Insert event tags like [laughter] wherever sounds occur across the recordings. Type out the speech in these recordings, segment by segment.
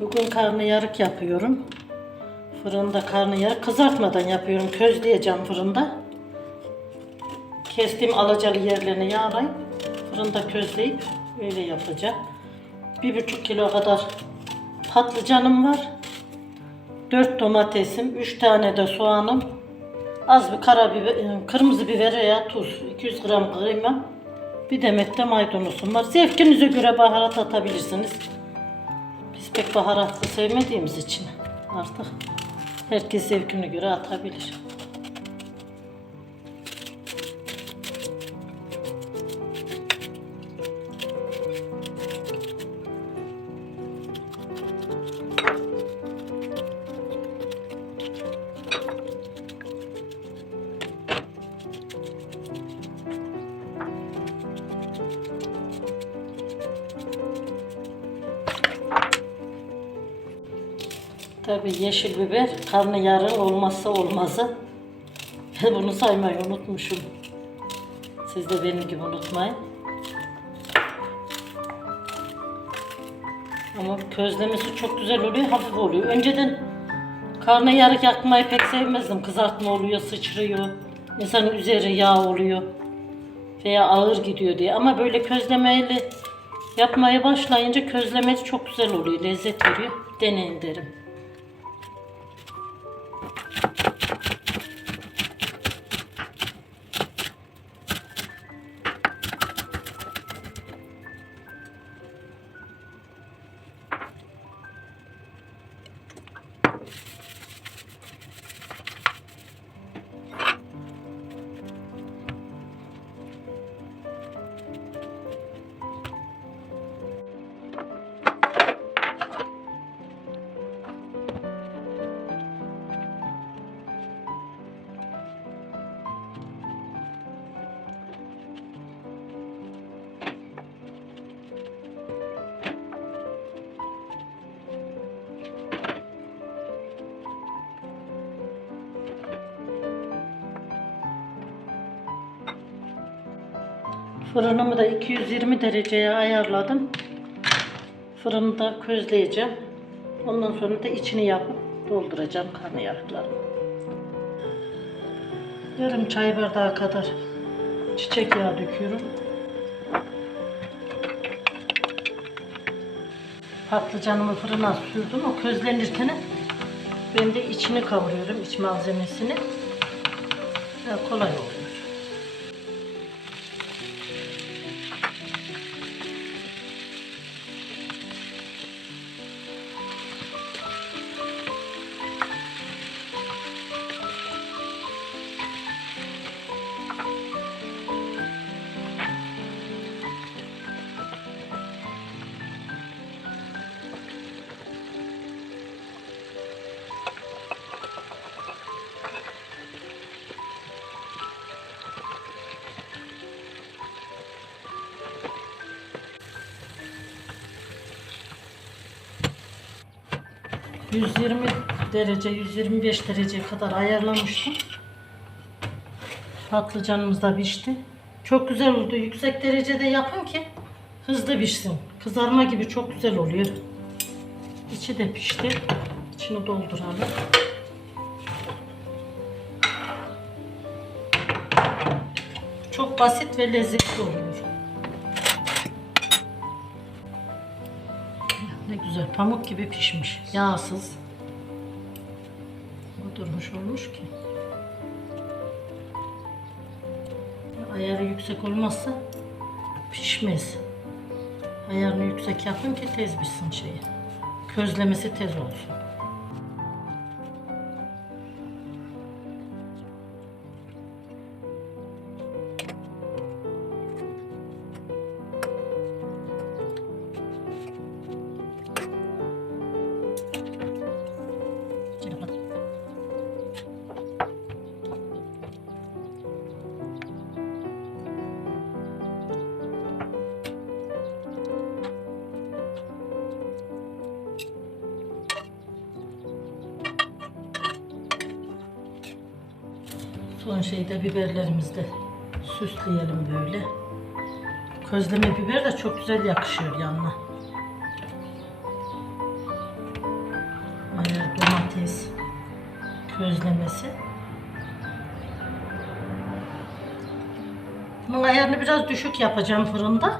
Bugün karnıyarık yapıyorum. Fırında karnıyarık kızartmadan yapıyorum. Közleyeceğim fırında. Kestiğim alacalı yerlerini yağlayıp fırında közleyip öyle yapacağım. Bir buçuk kilo kadar patlıcanım var. Dört domatesim, üç tane de soğanım. Az bir karabiber, kırmızı biber veya tuz, 200 gram kıyma. Bir demet de maydanozum var. Zevkinize göre baharat atabilirsiniz. Pek baharatlı sevmediğimiz için artık herkes zevkine göre atabilir. Tabii yeşil biber karnıyarın olmazsa olmazı. [laughs] Bunu saymayı unutmuşum. Siz de benim gibi unutmayın. Ama közlemesi çok güzel oluyor, hafif oluyor. Önceden karnıyarık yakmayı pek sevmezdim. Kızartma oluyor, sıçrıyor. İnsanın üzeri yağ oluyor. Veya ağır gidiyor diye. Ama böyle közlemeyle yapmaya başlayınca közlemesi çok güzel oluyor, lezzet veriyor. Deneyin derim. Fırınımı da 220 dereceye ayarladım. Fırında közleyeceğim. Ondan sonra da içini yapıp dolduracağım karnıyarıklarımı. Yarım çay bardağı kadar çiçek yağı döküyorum. Patlıcanımı fırına sürdüm. O közlenirken ben de içini kavuruyorum, iç malzemesini. Ya kolay oluyor. ...120 derece, 125 derece kadar ayarlamıştım. Patlıcanımız da pişti. Çok güzel oldu. Yüksek derecede yapın ki hızlı pişsin. Kızarma gibi çok güzel oluyor. İçi de pişti. İçini dolduralım. Çok basit ve lezzetli oluyor. Güzel pamuk gibi pişmiş. Yağsız. Bu durmuş olmuş ki. Ayarı yüksek olmazsa pişmez. Ayarını yüksek yapın ki tez pişsin şeyi. Közlemesi tez olsun. Son şeyde biberlerimizi de süsleyelim böyle. Közleme biber de çok güzel yakışıyor yanına. biber, domates közlemesi. Bunun ayarını biraz düşük yapacağım fırında.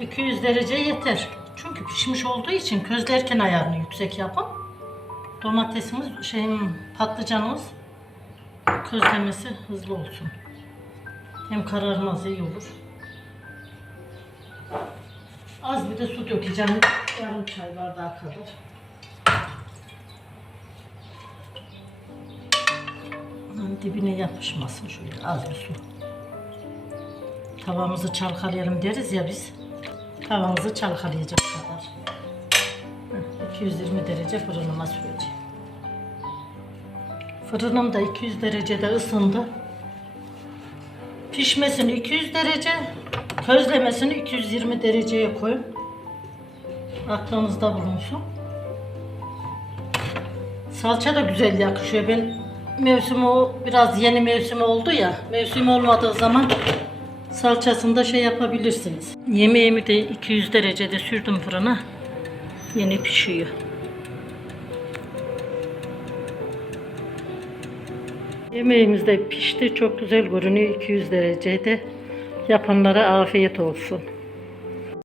200 derece yeter. Çünkü pişmiş olduğu için közlerken ayarını yüksek yapın. Domatesimiz, şeyim, patlıcanımız közlemesi hızlı olsun. Hem kararmaz iyi olur. Az bir de su dökeceğim. Yarım çay bardağı kadar. Bunun dibine yapışmasın şöyle az bir su. Tavamızı çalkalayalım deriz ya biz. Tavamızı çalkalayacak kadar. Heh, 220 derece fırınıma süreceğim. Fırınım da 200 derecede ısındı. Pişmesini 200 derece, közlemesini 220 dereceye koyun. Aklınızda bulunsun. Salça da güzel yakışıyor. Ben mevsimi biraz yeni mevsimi oldu ya. Mevsim olmadığı zaman salçasını da şey yapabilirsiniz. Yemeğimi de 200 derecede sürdüm fırına. Yeni pişiyor. Yemeğimiz de pişti. Çok güzel görünüyor 200 derecede. Yapanlara afiyet olsun.